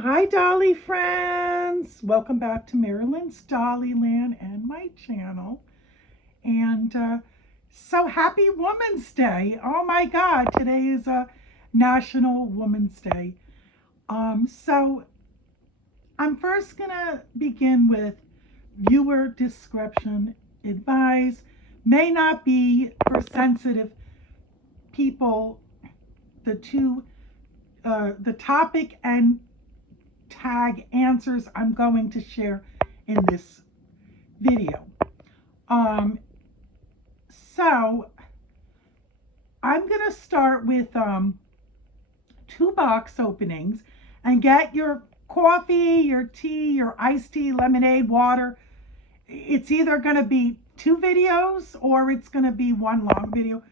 Hi, Dolly friends. Welcome back to Maryland's Dollyland and my channel. And so happy Women's Day. Oh my God, today is a National Women's Day. So I'm first going to begin with viewer discretion advised. May not be for sensitive people, the topic and tag answers I'm going to share in this video. Um, so I'm going to start with two box openings and get your coffee, your tea, your iced tea, lemonade, water. It's either going to be two videos or it's going to be one long video.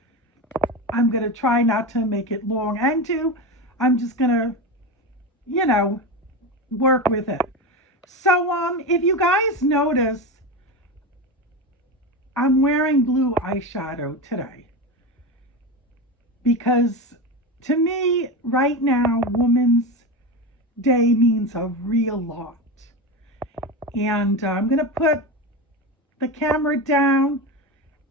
I'm going to try not to make it long and two. I'm just going to, work with it. So if you guys notice, I'm wearing blue eyeshadow today because to me right now Women's Day means a real lot. And I'm going to put the camera down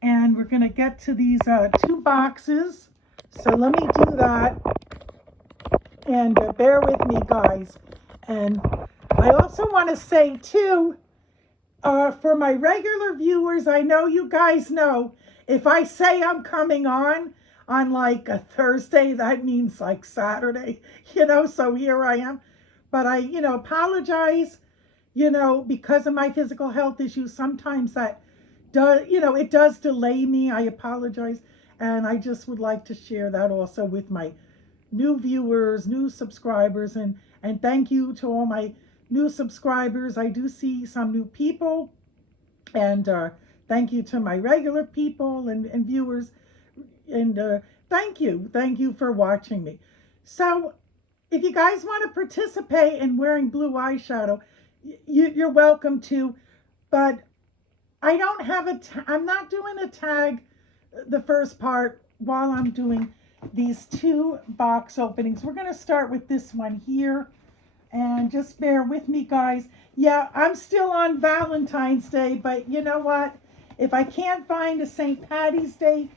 and we're going to get to these two boxes. So let me do that and bear with me guys. And I also want to say too, for my regular viewers, I know you guys know if I say I'm coming on like a Thursday, that means like Saturday, so here I am. But I, apologize, because of my physical health issues. Sometimes that does, it does delay me. I apologize. And I just would like to share that also with my new viewers, new subscribers, and thank you to all my new subscribers. I do see some new people, and thank you to my regular people and viewers, and thank you for watching me. So if you guys want to participate in wearing blue eyeshadow, you're welcome to, but I don't have I'm not doing a tag the first part while I'm doing these two box openings. We're going to start with this one here. And just bear with me, guys. Yeah, I'm still on Valentine's Day, but you know what? If I can't find a St. Patty's Day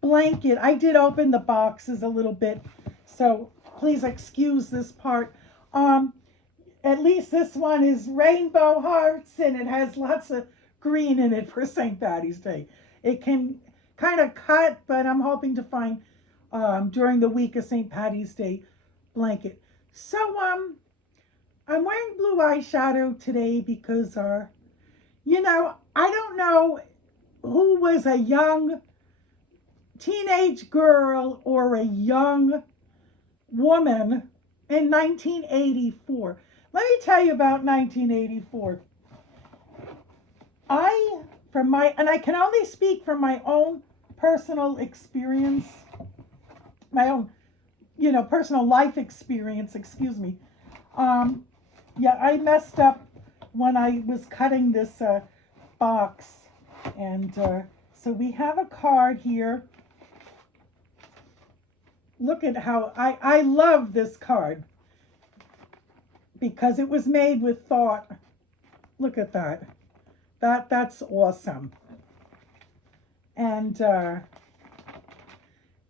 blanket, I did open the boxes a little bit, so please excuse this part. At least this one is rainbow hearts, and it has lots of green in it for St. Patty's Day. It can kind of cut, but I'm hoping to find during the week a St. Patty's Day blanket. So I'm wearing blue eyeshadow today because, I don't know who was a young teenage girl or a young woman in 1984. Let me tell you about 1984. And I can only speak from my own personal experience, my own, personal life experience, excuse me. Yeah, I messed up when I was cutting this box. And so we have a card here. Look at how I love this card because it was made with thought. Look at that. That's awesome. And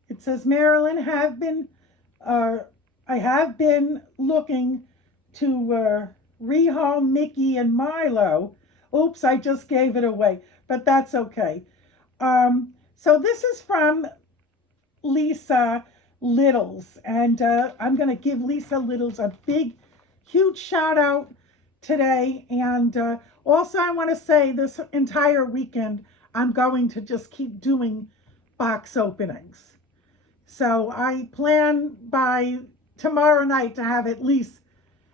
it says, Marilyn, I have been looking to rehome Mickey and Milo. Oops, I just gave it away, but that's okay. So this is from Lisa Littles, and I'm going to give Lisa Littles a big, huge shout out today. And also I want to say this entire weekend, I'm going to just keep doing box openings. So I plan by tomorrow night to have at least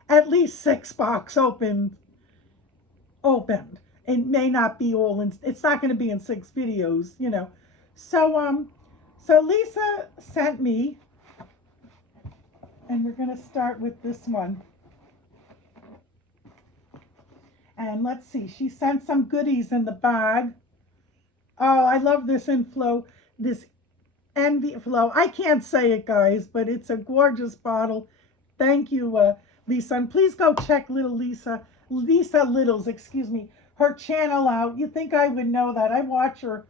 6 box opened. It may not be all in, it's not going to be in 6 videos, So Lisa sent me, and we're going to start with this one. And let's see, she sent some goodies in the bag. Oh, I love this this envy flow. I can't say it, guys, but it's a gorgeous bottle. Thank you, Lisa. And please go check Lisa Littles, excuse me, her channel out. You think I would know that? I watch her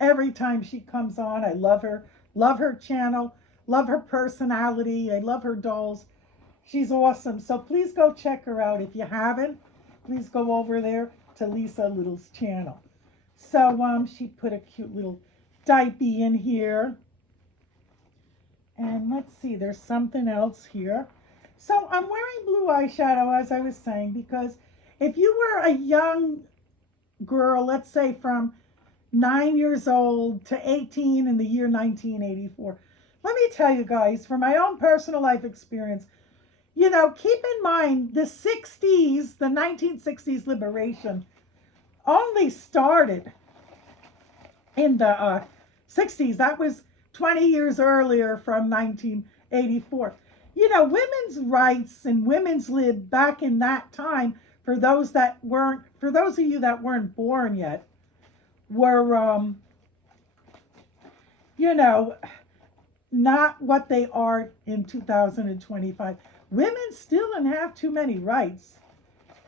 every time she comes on. I love her. Love her channel. Love her personality. I love her dolls. She's awesome. So please go check her out. If you haven't, please go over there to Lisa Little's channel. So she put a cute little diaper in here. And let's see, there's something else here. So I'm wearing blue eyeshadow, as I was saying, because if you were a young girl, let's say from 9 years old to 18 in the year 1984, let me tell you guys, from my own personal life experience, you know, keep in mind the 60s, the 1960s liberation only started in the 60s. That was 20 years earlier from 1984. You know, women's rights and women's lib back in that time, for those of you that weren't born yet, were, you know, not what they are in 2025. Women still didn't have too many rights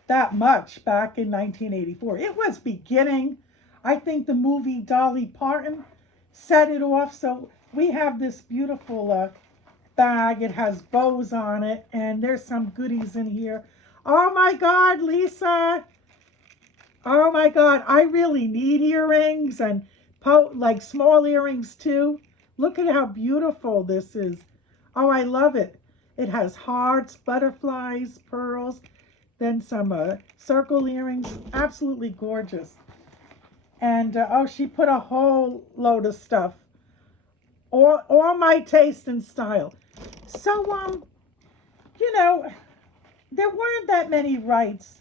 that much back in 1984. It was beginning. I think the movie Dolly Parton set it off. So we have this beautiful bag. It has bows on it, and there's some goodies in here. Oh my God, Lisa. Oh my God, I really need earrings, and like small earrings too. Look at how beautiful this is. Oh, I love it. It has hearts, butterflies, pearls, then some circle earrings. Absolutely gorgeous. And oh, she put a whole load of stuff. All my taste and style. So, you know, there weren't that many rights,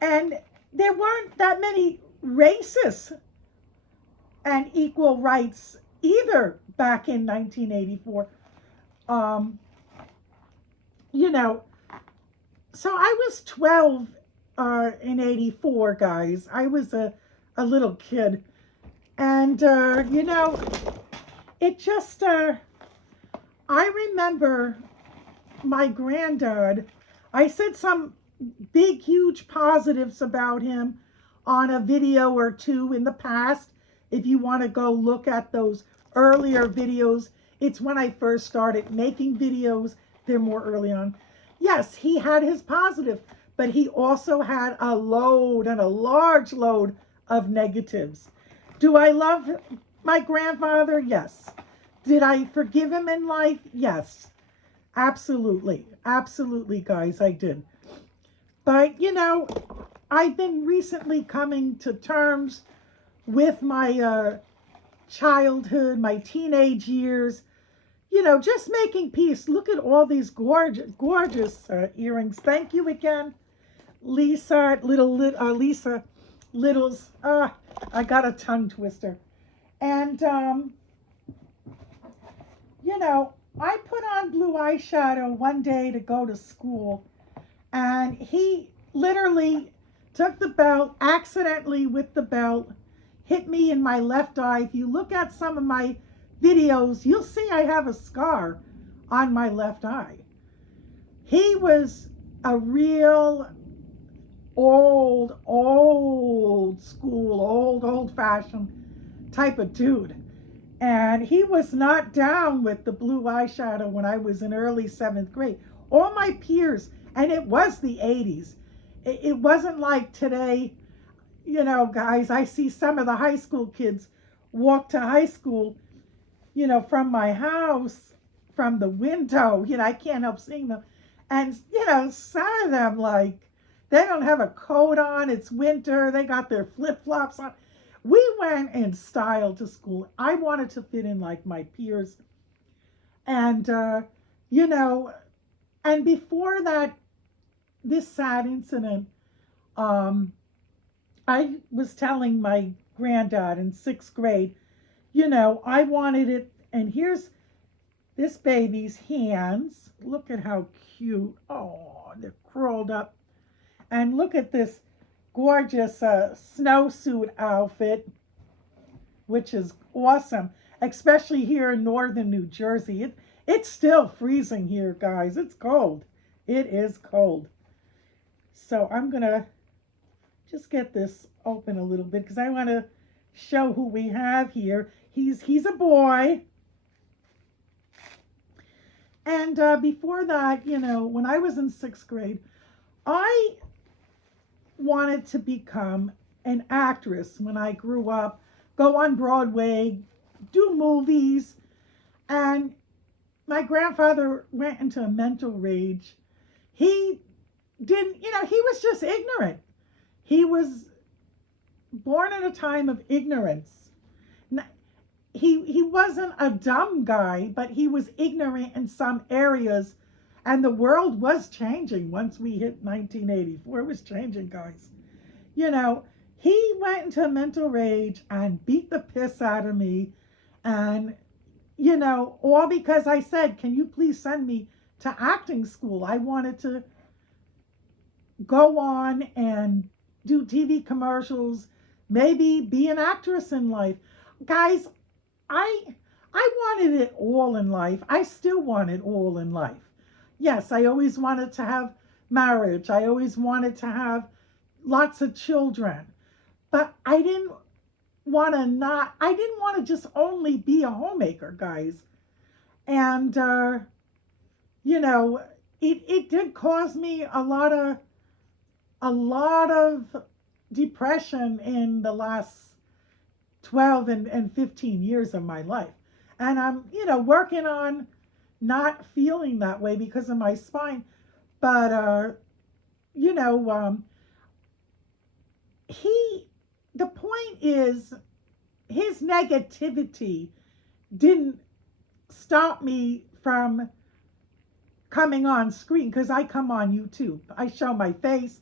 and there weren't that many races and equal rights either back in 1984. You know, so I was 12 in 84, guys. I was a little kid. And, you know, it just, I remember my granddad. I said some big, huge positives about him on a video or two in the past. If you want to go look at those earlier videos, it's when I first started making videos. They're more early on. Yes, he had his positive, but he also had a load, and a large load, of negatives. Do I love my grandfather? Yes. Did I forgive him in life? Yes. Absolutely. Absolutely, guys, I did. But, you know, I've been recently coming to terms with my childhood, my teenage years, you know, just making peace. Look at all these gorgeous earrings. Thank you again, Lisa Littles. I got a tongue twister. And, you know, I put on blue eyeshadow one day to go to school, and he literally took the belt, accidentally with the belt, hit me in my left eye. If you look at some of my videos, you'll see I have a scar on my left eye. He was a real old school, old fashioned type of dude. And he was not down with the blue eyeshadow when I was in early 7th grade. All my peers, and it was the 80s. It wasn't like today, you know, guys. I see some of the high school kids walk to high school, you know, from my house, from the window. You know, I can't help seeing them. And, you know, some of them, like, they don't have a coat on. It's winter. They got their flip-flops on. We went in style to school. I wanted to fit in like my peers. And, you know, and before that, this sad incident, I was telling my granddad in 6th grade, you know, I wanted it. And here's this baby's hands. Look at how cute. Oh, they're curled up. And look at this gorgeous snowsuit outfit, which is awesome, especially here in northern New Jersey. It's still freezing here, guys. It's cold. It is cold. So I'm going to just get this open a little bit because I want to show who we have here. He's a boy. And before that, you know, when I was in 6th grade, I wanted to become an actress when I grew up, go on Broadway, do movies. And my grandfather went into a mental rage. He didn't, you know, he was just ignorant. He was born in a time of ignorance. He wasn't a dumb guy, but he was ignorant in some areas. And the world was changing once we hit 1984. It was changing, guys. You know, he went into a mental rage and beat the piss out of me. And, you know, all because I said, can you please send me to acting school? I wanted to go on and do TV commercials, maybe be an actress in life. Guys, I I wanted it all in life. I still want it all in life. Yes, I always wanted to have marriage. I always wanted to have lots of children. But I didn't want to just only be a homemaker, guys. And you know, it did cause me a lot of depression in the last 12 and 15 years of my life. And I'm, you know, working on not feeling that way because of my spine. But, you know, he, the point is, his negativity didn't stop me from coming on screen because I come on YouTube. I show my face.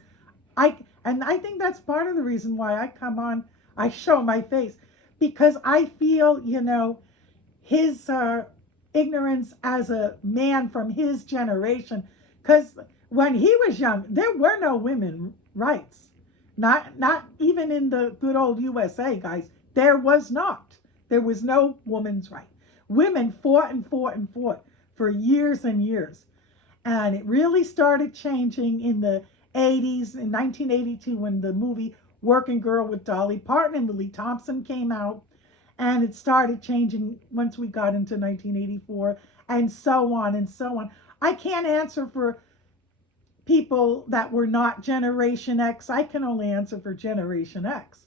And I think that's part of the reason why I come on. I show my face because I feel, you know, his ignorance as a man from his generation. Because when he was young, there were no women rights. Not even in the good old USA, guys. There was not. There was no woman's right. Women fought and fought and fought for years and years. And it really started changing in the 80s, in 1982, when the movie Working Girl with Dolly Parton and Lily Thompson came out. And it started changing once we got into 1984, and so on and so on. I can't answer for people that were not Generation X. I can only answer for Generation X.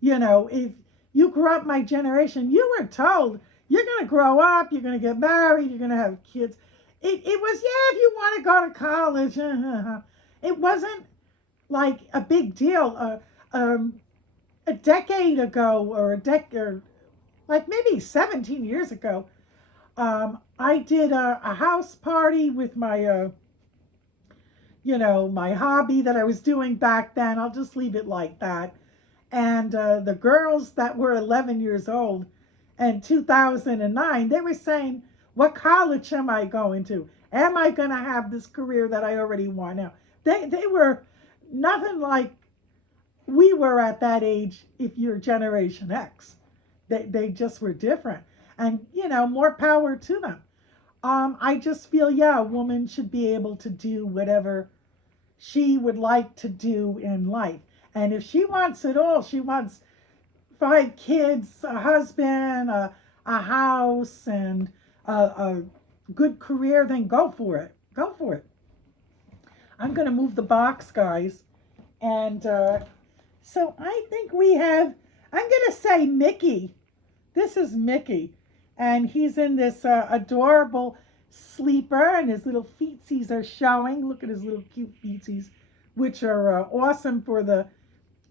You know, if you grew up my generation, you were told you're going to grow up, you're going to get married, you're going to have kids. It was, yeah, if you want to go to college, it wasn't like a big deal. A decade ago, or like maybe 17 years ago, I did a house party with my, you know, my hobby that I was doing back then. I'll just leave it like that. And the girls that were 11 years old in 2009, they were saying, what college am I going to? Am I going to have this career that I already want now? They were nothing like we were at that age if you're Generation X. They just were different. And, you know, more power to them. I just feel, yeah, a woman should be able to do whatever she would like to do in life. And if she wants it all, she wants 5 kids, a husband, a house, and a good career, then go for it. Go for it. I'm going to move the box, guys. And so I think we have, I'm going to say Mickey. This is Mickey. And he's in this adorable sleeper, and his little feetsies are showing. Look at his little cute feetsies, which are awesome for the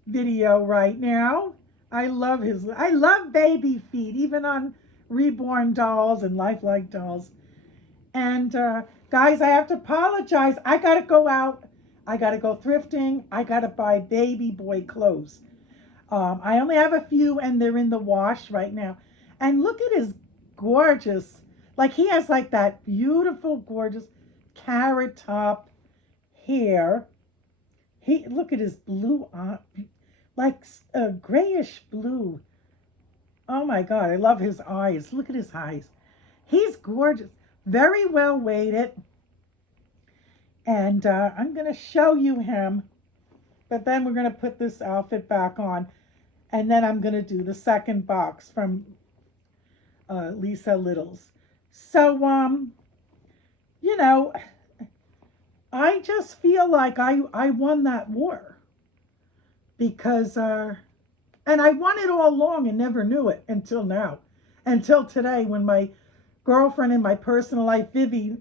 video right now. I love baby feet, even on reborn dolls and lifelike dolls. And guys, I have to apologize. I got to go out. I got to go thrifting. I got to buy baby boy clothes. I only have a few, and they're in the wash right now. And look at his gorgeous, like he has like that beautiful, gorgeous carrot top hair. Look at his blue, like a grayish blue. Oh my God, I love his eyes. Look at his eyes. He's gorgeous, very well weighted. And I'm going to show you him, but then we're going to put this outfit back on. And then I'm going to do the second box from Lisa Little's. So, you know, I just feel like I won that war because, and I won it all along and never knew it until now, until today when my girlfriend in my personal life, Vivi,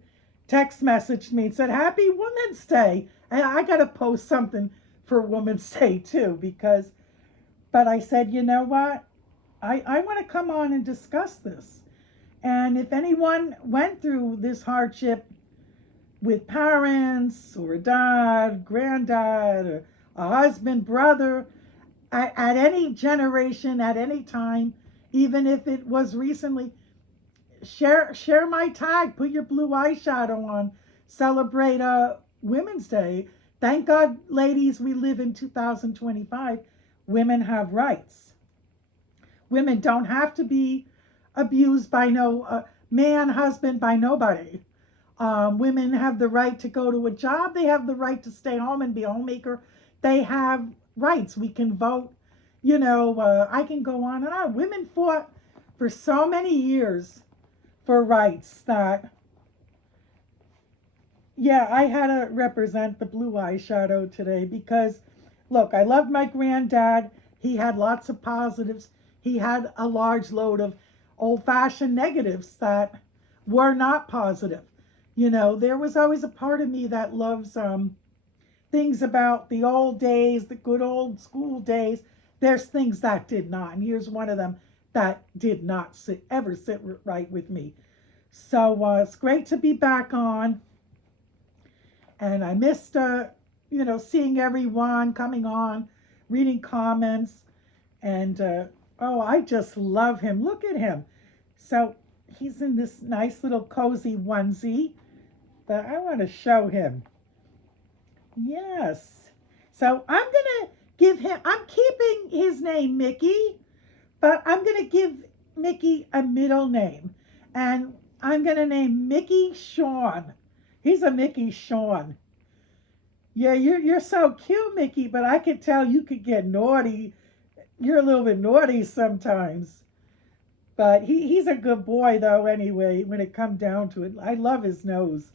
text messaged me and said, Happy Women's Day. And I got to post something for Women's Day too, because, but I said, you know what? I want to come on and discuss this. And if anyone went through this hardship with parents or a dad, granddad, or a husband, brother, at any generation, at any time, even if it was recently, share my tag, put your blue eyeshadow on, celebrate Women's Day. Thank God, ladies, we live in 2025. Women have rights. Women don't have to be abused by no man, husband, by nobody. Women have the right to go to a job. They have the right to stay home and be a homemaker. They have rights. We can vote. You know, I can go on and on. Women fought for so many years for rights that, yeah, I had to represent the blue eyeshadow today because, look, I loved my granddad. He had lots of positives. He had a large load of old-fashioned negatives that were not positive. You know, there was always a part of me that loves things about the old days, the good old school days. There's things that did not, and here's one of them that did not ever sit right with me. So it's great to be back on, and I missed, you know, seeing everyone coming on, reading comments, and oh, I just love him. Look at him. So he's in this nice little cozy onesie, but I want to show him. Yes. So I'm going to give him, I'm keeping his name Mickey, but I'm going to give Mickey a middle name. And I'm going to name Mickey Sean. He's a Mickey Sean. Yeah, you're so cute, Mickey, but I could tell you could get naughty. You're a little bit naughty sometimes. But he's a good boy, though, anyway, when it comes down to it. I love his nose.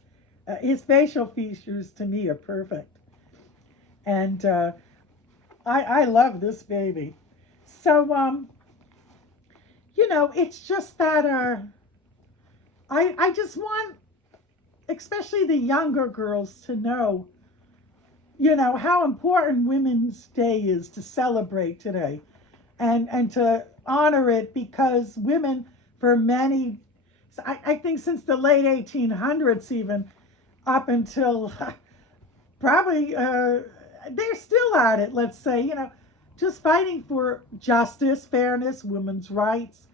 His facial features, to me, are perfect. And I love this baby. So, you know, it's just that I just want, especially the younger girls, to know, you know, how important Women's Day is to celebrate today and to honor it because women, for many, I think since the late 1800s, even up until probably they're still at it, let's say, you know, just fighting for justice, fairness, women's rights.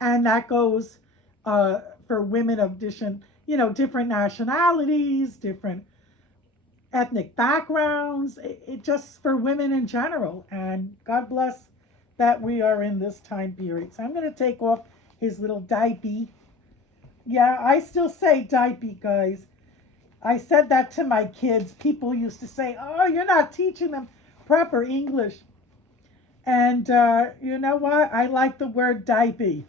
And that goes for women of different, you know, different nationalities, different ethnic backgrounds, it just for women in general. And God bless that we are in this time period. So I'm going to take off his little diaper. Yeah, I still say diaper, guys. I said that to my kids. People used to say, oh, you're not teaching them proper English. And you know what? I like the word diaper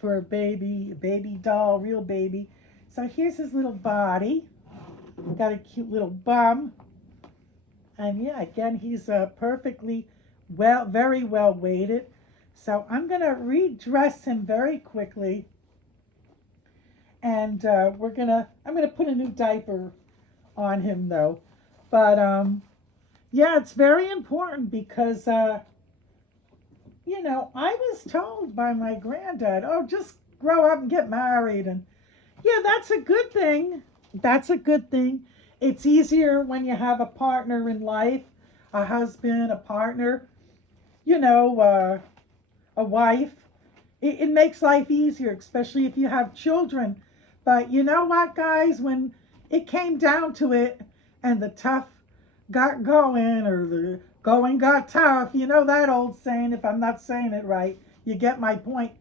for a baby doll, real baby. So here's his little body. Got a cute little bum. And yeah, again, he's perfectly well, very well weighted. So I'm going to redress him very quickly. And I'm going to put a new diaper on him though. But yeah, it's very important because, you know, I was told by my granddad, oh, just grow up and get married. And yeah, that's a good thing. That's a good thing. It's easier when you have a partner in life, a husband, a partner, you know, a wife. It makes life easier, especially if you have children. But you know what, guys? When it came down to it and the tough got going or the going got tough, you know that old saying, if I'm not saying it right, you get my point.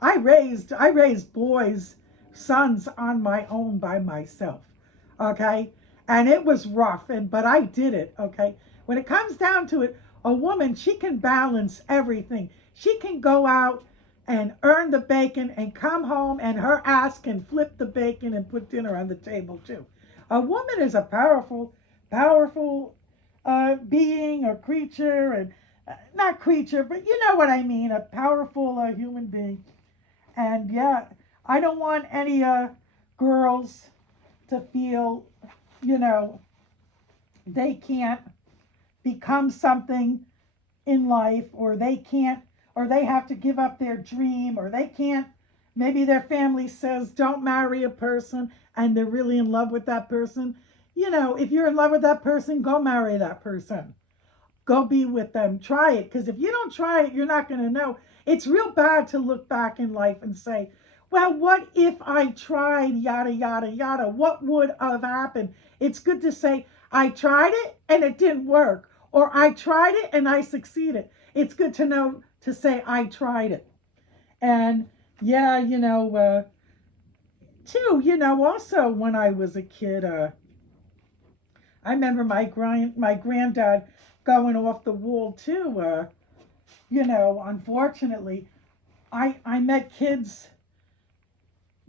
I raised boys, sons on my own by myself. Okay? And it was rough, but I did it, okay? When it comes down to it, a woman, she can balance everything. She can go out and earn the bacon and come home, and her ass can flip the bacon and put dinner on the table too. A woman is a powerful being or creature, and not creature, but you know what I mean, a powerful human being. And yeah, I don't want any girls to feel, you know, they can't become something in life, or they can't, or they have to give up their dream, or they can't. Maybe their family says don't marry a person and they're really in love with that person. You know, if you're in love with that person, go marry that person. Go be with them. Try it. Because if you don't try it, you're not going to know. It's real bad to look back in life and say, well, what if I tried, yada, yada, yada? What would have happened? It's good to say, I tried it and it didn't work. Or I tried it and I succeeded. It's good to know to say, I tried it. And yeah, too, also when I was a kid, I remember my granddad going off the wall too. Unfortunately, I met kids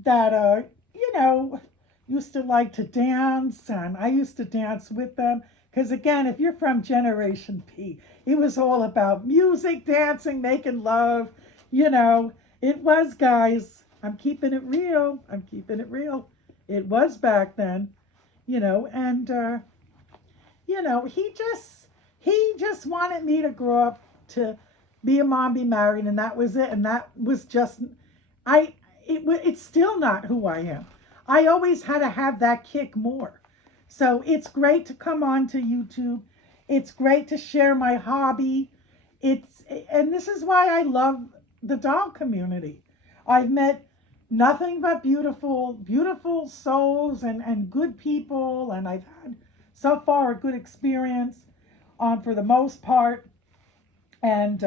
that you know used to like to dance, and I used to dance with them. Because again, if you're from Generation P, it was all about music, dancing, making love. You know, it was, guys. I'm keeping it real. I'm keeping it real. It was back then. And he just wanted me to grow up to be a mom, be married, and that was it. And that was just I. It's still not who I am. I always had to have that kick more. So it's great to come on to YouTube. It's great to share my hobby. It's and this is why I love the doll community. I've met nothing but beautiful souls and good people, and I've had so far a good experience for the most part. And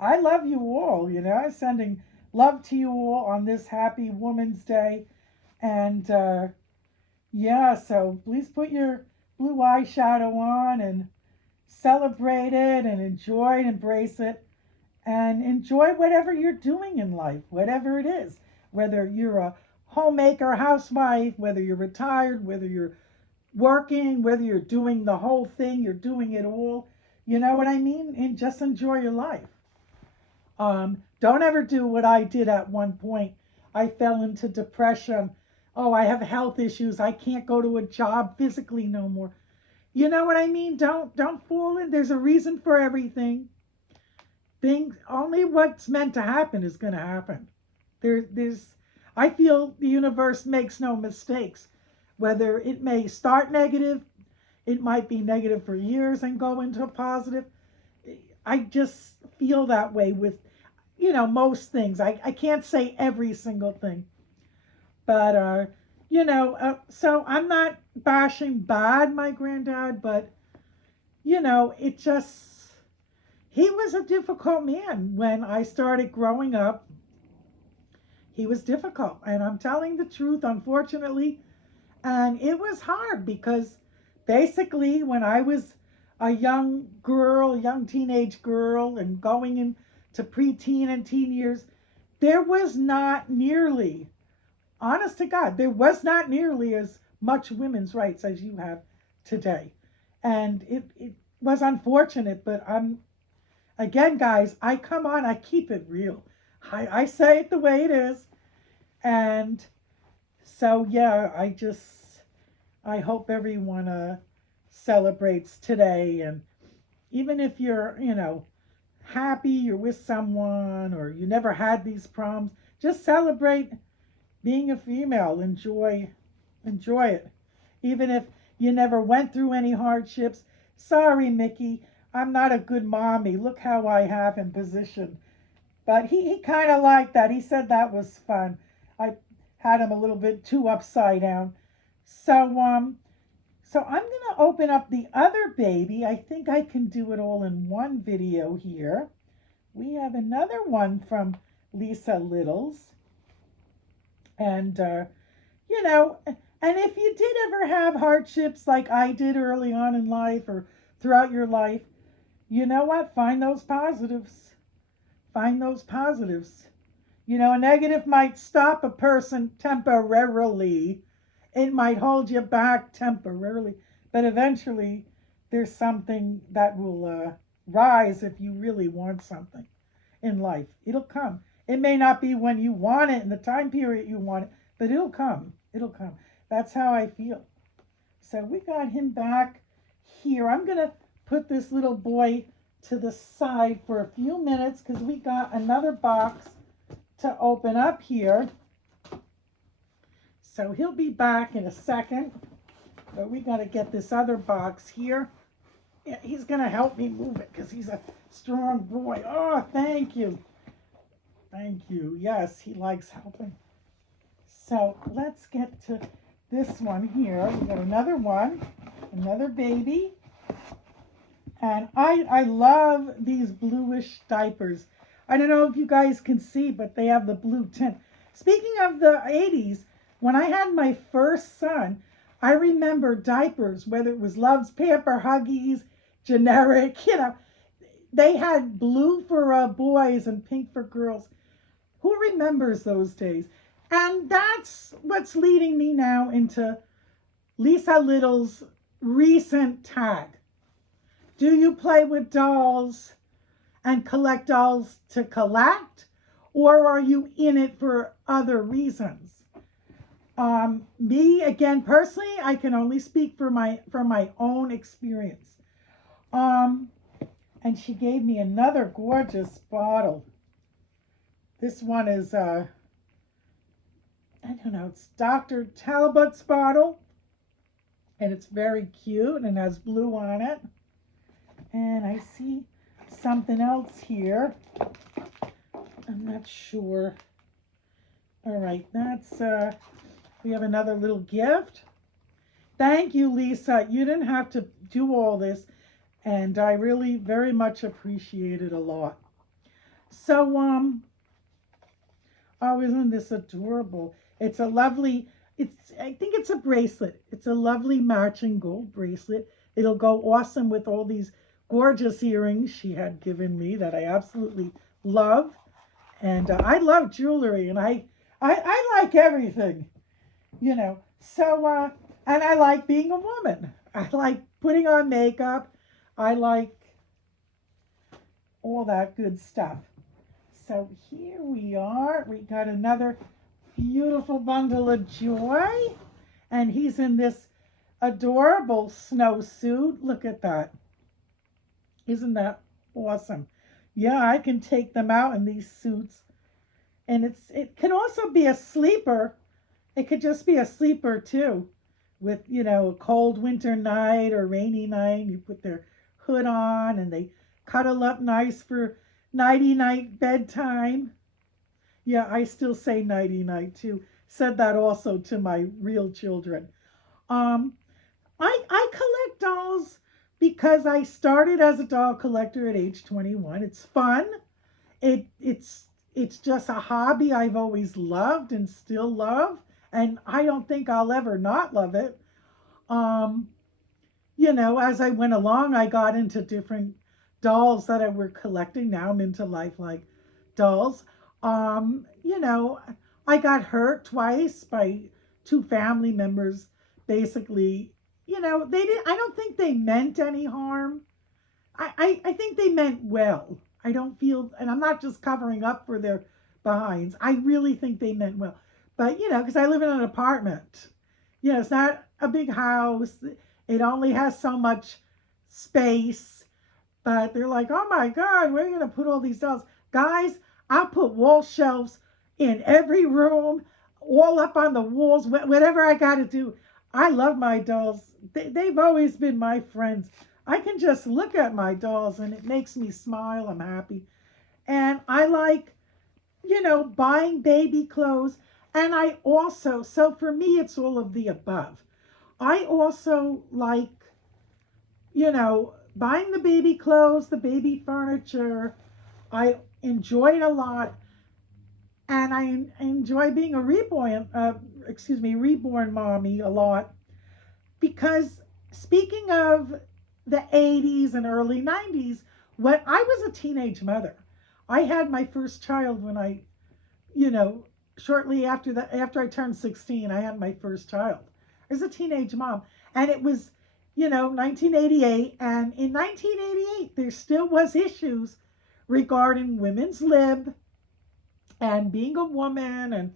I love you all. I'm sending love to you all on this happy Woman's Day. And yeah, so please put your blue eyeshadow on and celebrate it and enjoy it, embrace it, and enjoy whatever you're doing in life, whatever it is. Whether you're a homemaker, housewife, whether you're retired, whether you're working, whether you're doing the whole thing, you're doing it all. You know what I mean? And just enjoy your life. Don't ever do what I did at one point. I fell into depression. Oh, I have health issues. I can't go to a job physically no more. You know what I mean? Don't fall in. There's a reason for everything. Things only what's meant to happen is going to happen. There's I feel the universe makes no mistakes. Whether it may start negative, it might be negative for years and go into a positive. I just feel that way with, most things. I can't say every single thing, but, so I'm not bashing bad my granddad, but, it just, he was a difficult man when I started growing up. He was difficult, and I'm telling the truth, unfortunately. And it was hard because basically, when I was a young girl, a young teenage girl, and going into preteen and teen years, there was not nearly, honest to God, there was not nearly as much women's rights as you have today. And it was unfortunate, but again, guys, I come on, I keep it real. I say it the way it is. And so, yeah, I hope everyone celebrates today. And even if you're, happy you're with someone or you never had these problems, just celebrate being a female. Enjoy it. Even if you never went through any hardships. Sorry, Mickey, I'm not a good mommy. Look how I have him positioned. But he kind of liked that. He said that was fun. I had him a little bit too upside down. So I'm going to open up the other baby. I think I can do it all in one video here. We have another one from Lisa Littles. And, you know, And if you did ever have hardships like I did early on in life or throughout your life, you know what? Find those positives. Find those positives. You know, a negative might stop a person temporarily. It might hold you back temporarily, but eventually there's something that will rise if you really want something in life. It'll come. It may not be when you want it in the time period you want it, but it'll come. It'll come. That's how I feel. So we got him back here. I'm going to put this little boy to the side for a few minutes because we got another box to open up here. So he'll be back in a second. But we got to get this other box here. Yeah, he's going to help me move it because he's a strong boy. Oh, thank you. Thank you. Yes, he likes helping. So let's get to this one here. We got another one, another baby. And I love these bluish diapers. I don't know if you guys can see, but they have the blue tint. Speaking of the 80s, when I had my first son, I remember diapers, whether it was Love's Pamper, Huggies, generic, you know, they had blue for boys and pink for girls. Who remembers those days? And that's what's leading me now into Lisa Little's recent tag. Do you play with dolls and collect dolls to collect, or are you in it for other reasons? Me, again, personally, I can only speak from my own experience. And she gave me another gorgeous bottle. This one is, I don't know, it's Dr. Talbot's bottle. And it's very cute and has blue on it. And I see something else here. I'm not sure. All right, that's, we have another little gift. Thank you, Lisa. You didn't have to do all this. And I really very much appreciate it a lot. So, oh, isn't this adorable? It's a lovely, I think it's a bracelet. It's a lovely matching gold bracelet. It'll go awesome with all these gorgeous earrings she had given me that I absolutely love. And I love jewelry, and I like everything, you know. So, and I like being a woman. I like putting on makeup. I like all that good stuff. So here we are. We got another beautiful bundle of joy. And he's in this adorable snowsuit. Look at that. Isn't that awesome? Yeah, I can take them out in these suits. And it can also be a sleeper. It could just be a sleeper too. With, you know, a cold winter night or rainy night. You put their hood on and they cuddle up nice for nighty night bedtime. Yeah, I still say nighty night too. Said that also to my real children. Um, I collect dolls because I started as a doll collector at age 21. It's fun. It's just a hobby I've always loved and still love, and I don't think I'll ever not love it. Um, you know, as I went along, I got into different dolls that I were collecting. Now I'm into lifelike dolls. You know, I got hurt twice by two family members. Basically, you know, they didn't. I don't think they meant any harm. I think they meant well. I don't feel, and I'm not just covering up for their behinds. I really think they meant well. But, you know, because I live in an apartment, you know, it's not a big house. It only has so much space. But they're like, oh my God, where are you going to put all these dolls? Guys, I put wall shelves in every room, all up on the walls, whatever I got to do. I love my dolls. They've always been my friends. I can just look at my dolls and it makes me smile. I'm happy. And I like, you know, buying baby clothes. And I also, so for me, it's all of the above. I also like, you know, buying the baby clothes, the baby furniture. I enjoy it a lot. and I enjoy being a reborn mommy a lot because speaking of the 80s and early 90s, when I was a teenage mother, I had my first child when you know, shortly after I turned 16, I had my first child. I was a teenage mom, and it was, 1988, and in 1988 there still was issues regarding women's lib and being a woman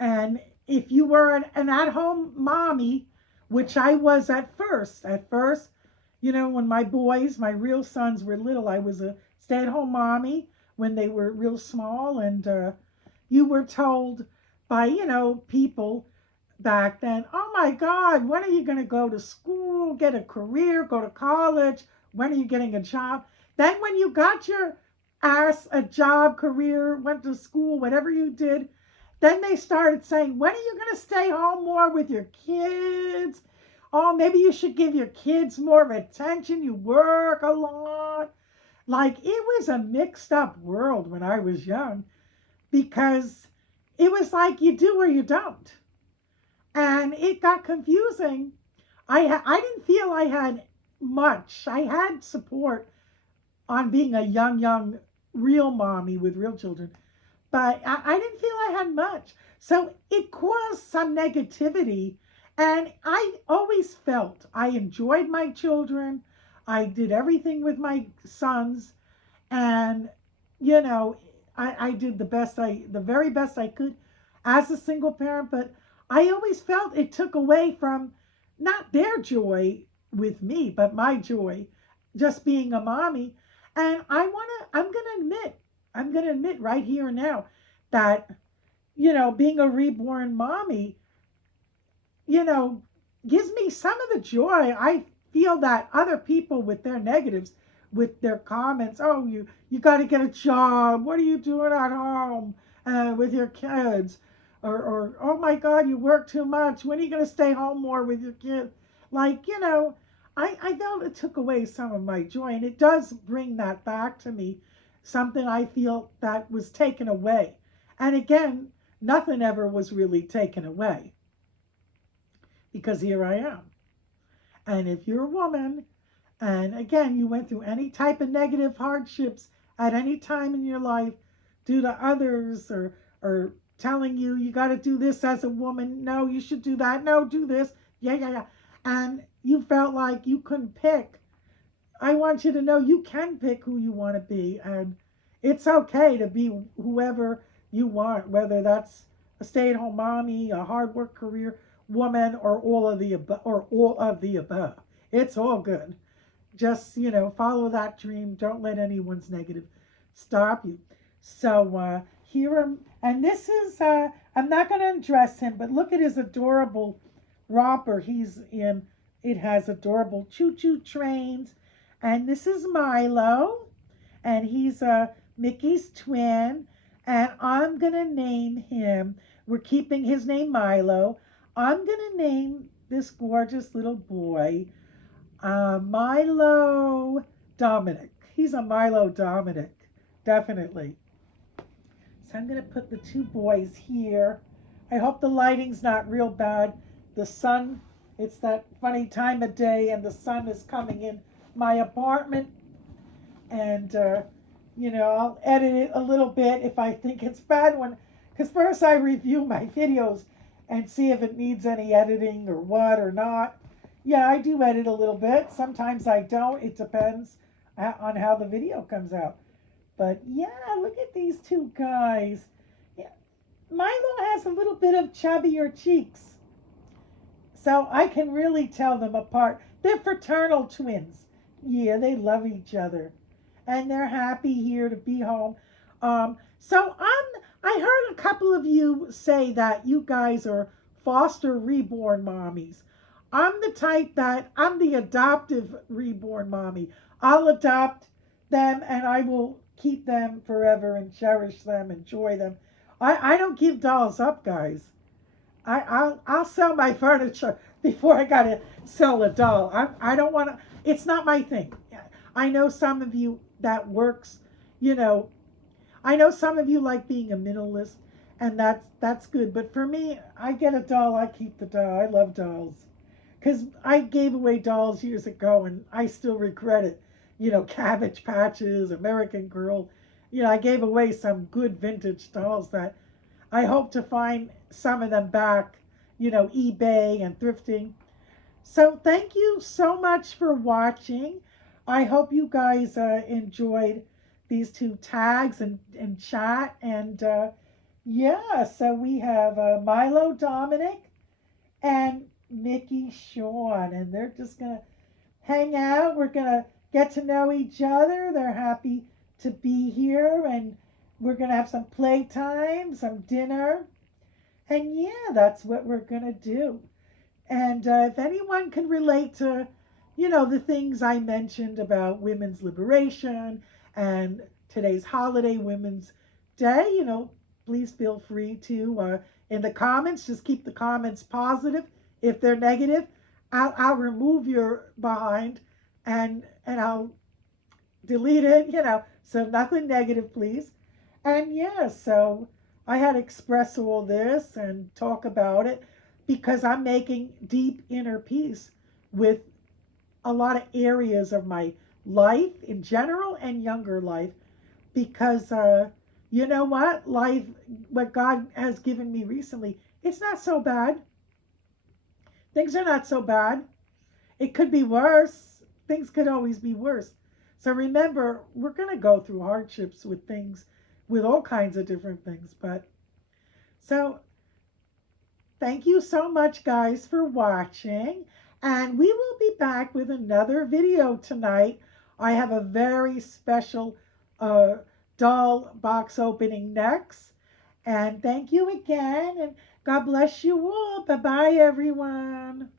and if you were an at-home mommy, which I was at first, when my boys, my real sons were little, I was a stay-at-home mommy when they were real small, and you were told by, people back then, oh my God, when are you going to go to school, get a career, go to college? When are you getting a job? Then when you got your ass a job, career, went to school, whatever you did, then they started saying, when are you going to stay home more with your kids? Oh, maybe you should give your kids more attention. You work a lot. Like it was a mixed up world when I was young because it was like you do or you don't. And it got confusing. I didn't feel I had much. I had support on being a young, real mommy with real children, but I didn't feel I had much. So it caused some negativity. And I always felt I enjoyed my children. I did everything with my sons. And, you know, I did the very best I could as a single parent. But I always felt it took away from not their joy with me, but my joy just being a mommy. And I'm going to admit right here and now that, being a reborn mommy, you know, gives me some of the joy. I feel that other people with their negatives, with their comments, oh, you got to get a job. What are you doing at home with your kids? Or, oh my God, you work too much. When are you going to stay home more with your kids? Like, I felt it took away some of my joy. And it does bring that back to me, something I feel that was taken away. And again, nothing ever was really taken away because here I am. And if you're a woman, and again, you went through any type of negative hardships at any time in your life due to others or telling you you got to do this as a woman, no, you should do that, no, do this, yeah. And you felt like you couldn't pick. I want you to know you can pick who you want to be, and it's okay to be whoever you want, whether that's a stay-at-home mommy, a hard work career woman, or all of the above. It's all good. Just follow that dream. Don't let anyone's negative stop you. So and this is I'm not going to undress him, but look at his adorable romper he's in. It has adorable choo-choo trains, and this is Milo, and he's Mickey's twin, and I'm going to name him. We're keeping his name Milo. I'm going to name this gorgeous little boy Milo Dominic. He's a Milo Dominic, definitely. So I'm going to put the two boys here. I hope the lighting's not real bad. The sun, it's that funny time of day, and the sun is coming in my apartment. And, I'll edit it a little bit if I think it's bad one. Because first I review my videos and see if it needs any editing or what or not. Yeah, I do edit a little bit. Sometimes I don't. It depends on how the video comes out. But yeah, look at these two guys. Yeah. Milo has a little bit of chubbier cheeks. So I can really tell them apart. They're fraternal twins. Yeah, they love each other. And they're happy here to be home. I heard a couple of you say that you guys are foster reborn mommies. I'm the type that I'm the adoptive reborn mommy. I'll adopt them and I will keep them forever and cherish them, enjoy them. I don't give dolls up, guys. I'll sell my furniture before I gotta sell a doll. I don't want to. It's not my thing. I know some of you that works. You know, I know some of you like being a minimalist. and that's good. But for me, I get a doll, I keep the doll. I love dolls because I gave away dolls years ago, and I still regret it. Cabbage Patches, American Girl. I gave away some good vintage dolls that I hope to find some of them back. eBay and thrifting. So thank you so much for watching. I hope you guys enjoyed these two tags and chat. And yeah, so we have Milo Dominic and Mickey Sean, and they're just going to hang out. We're going to get to know each other. They're happy to be here, and we're going to have some playtime, some dinner. And yeah, that's what we're going to do. And if anyone can relate to, the things I mentioned about women's liberation and today's holiday, Women's Day, please feel free to, in the comments, just keep the comments positive. If they're negative, I'll remove your behind and I'll delete it, so nothing negative, please. And yeah, so I had to express all this and talk about it because I'm making deep inner peace with a lot of areas of my life in general and younger life because you know what God has given me recently, it's not so bad. Things are not so bad. It could be worse. Things could always be worse. So remember, we're going to go through hardships with things, with all kinds of different things. But so thank you so much, guys, for watching. And we will be back with another video tonight. I have a very special uh, doll box opening next. And thank you again. And God bless you all. Bye bye, everyone.